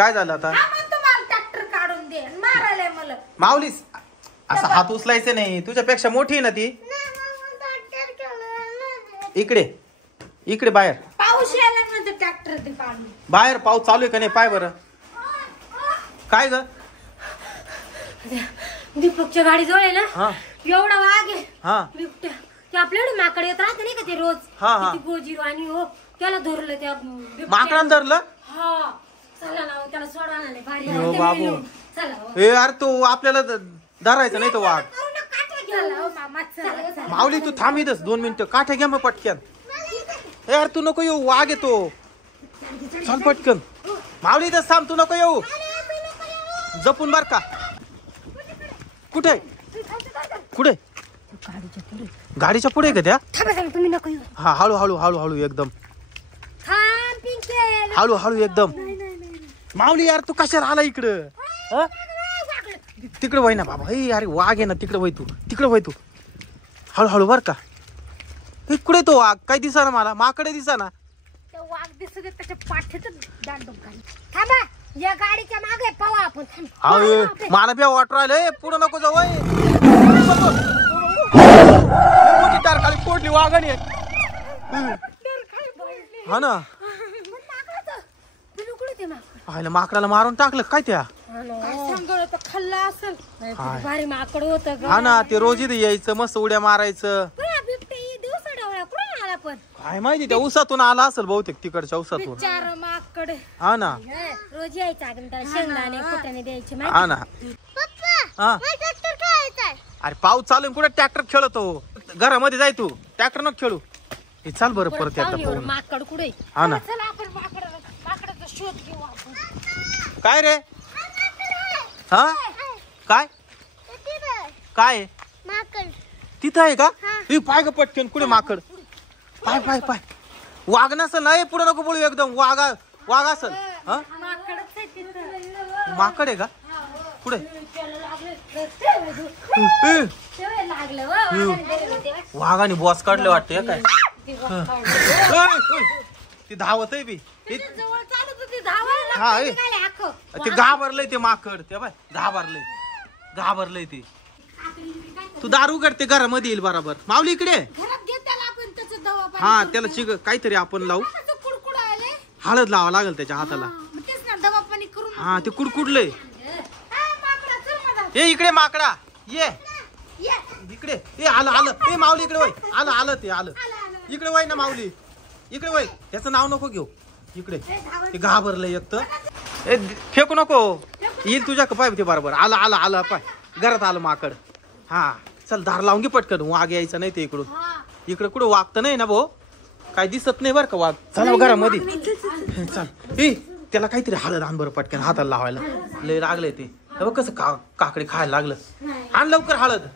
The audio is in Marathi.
काय झालं आता? ट्रॅक्टर काढून दे मारायला मला. माऊलीस असा हात उचलायचे नाही, तुझ्यापेक्षा मोठी आहे ना ती. इकडे इकडे बाहेर पाऊस यायला म्हणजे ट्रॅक्टर ते काढून. बाहेर पाऊस चालू आहे का नाही पाय बरं. काय ग? दीपकच्या गाडी जवळ आहे ना, हा एवढा वाघ आहे. हा बिबट्या ते आपल्याकडे माकडे येत राहते नाही का ते रोज. हा, हा. किती गोजीर आणि हो त्याला धरलं त्या बिबट्याने. माकडानं धरलं? हा चला ना त्याला सोडवा ना लय भारी यो आहे. बाबू. चला हो. ए अरे तो आपल्याला धरायचं नाही तो वाघ. चला हो मामा चला चला. माऊली तू थांब इथंच 2 मिनिटं. काठ्या घ्या मग पटक्यान. ए यार तू नको येऊ, वाघ येतो. चल पटकन. माऊली इथंच थांब, तू नको येऊ. जपून बर का. कुठे कुठे? गाडीच्या पुढे का त्या? तुम्ही नको येऊ. हा हळू हळू हळू हळू एकदम. थांब पिंके. हळू हळू एकदम. माऊली यार तू कशाला आला इकडं? हं? तिकडे वय ना बाबा. हे अरे वाघ आहे ना, तिकडे वय तू. तिकडे वय तू. हळू हळू बर का. कुठे तो वाघ? काय दिसा ना मला. माकडे दिसा ना. त्या वाघ दिसत आहे, त्याच्या पाठीचं दांडून काढ. थांबा या गाडीच्या मागे पाहू आपण. अरे मला बी वाट राहिलं. पुढे नको जाऊ. खाली पोटली वाघाने. हा ना. माकडाला मारून टाकलं काय त्या? खाल्ला असेल. भारी माकड होत. हा ना ते रोज इथे यायचं, मस्त उड्या मारायचं. पण काय माहिती त्या उसातून आला असेल बहुतेक, तिकडच्या उसातून. चार माकड हा ना. रोज यायचा शेंगदाणे फुटाणे द्यायचे. हा ना. हा अरे पाऊस चालू आहे, कुठे ट्रॅक्टर खेळतो? घरामध्ये जाय तू. ट्रॅक्टर नको खेळू. हे चाल बरं परत एकदा. माकड कुठे? हा ना. चला आपण माकडाचा शोध घेऊ आपण. काय रे? हा काय काय तिथं आहे का? हे पाय ग पटकन. कुठे माकड? पाय पाय पाय. वाघ नसल नाही. पुढे नको बोलू एकदम. वाघ असल. हा माकड आहे का? कुठे? वाघाने बॉस काढले वाटते काय? ती धावत आहे बी. हा ते घाबरलंय ते माकड. ते बाय घाबरलंय ते. तू दारू करते घरामध्ये येईल बरोबर. माऊली इकडे. हा त्याला चिक काहीतरी आपण लावू. हळद लावा लागेल त्याच्या हाताला. हा ते कुडकुडलंय. ए इकडे माकडा ये इकडे. ए आलं. ए माऊली इकडे वय. आलं ते आलं. इकडे वय ना माऊली. इकडे वय. त्याचं नाव नको घेऊ. इकडे ते घाबरलंय एक तर. ए फेकू नको. येईल तुझ्या पाय ते बरोबर. आलं पाय. घरात आलं माकड. हा चल दार लावून घे पटकन. वाघ यायचा नाही ते इकडून. इकडे कुठं वाघ तर नाही ना भाऊ. काय दिसत नाही बरं का वाघ. चला घरामध्ये चल. ए त्याला काहीतरी हळद आण बरं पटकन हाताला लावायला. लय लागलंय ते. कसं काकडे खायला लागलं. आण लवकर हळद.